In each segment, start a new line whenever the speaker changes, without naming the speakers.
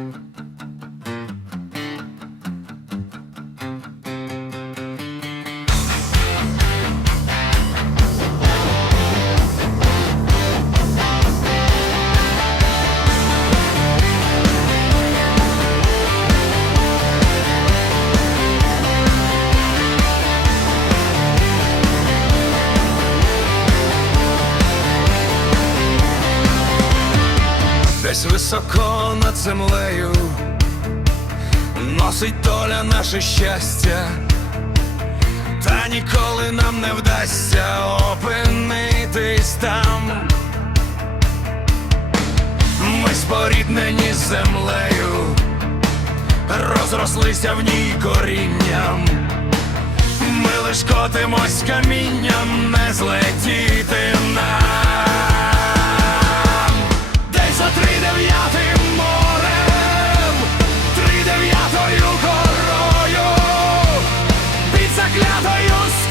thank you Десь високо над землею носить доля наше щастя, та ніколи нам не вдасться опинитись там. Ми споріднені з землею, розрослися в ній корінням. Ми лиш котимось камінням, не злетіти нам. радою.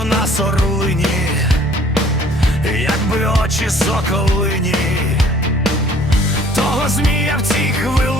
В нас орлині, якби очі соколині, того змія в цій хвилі.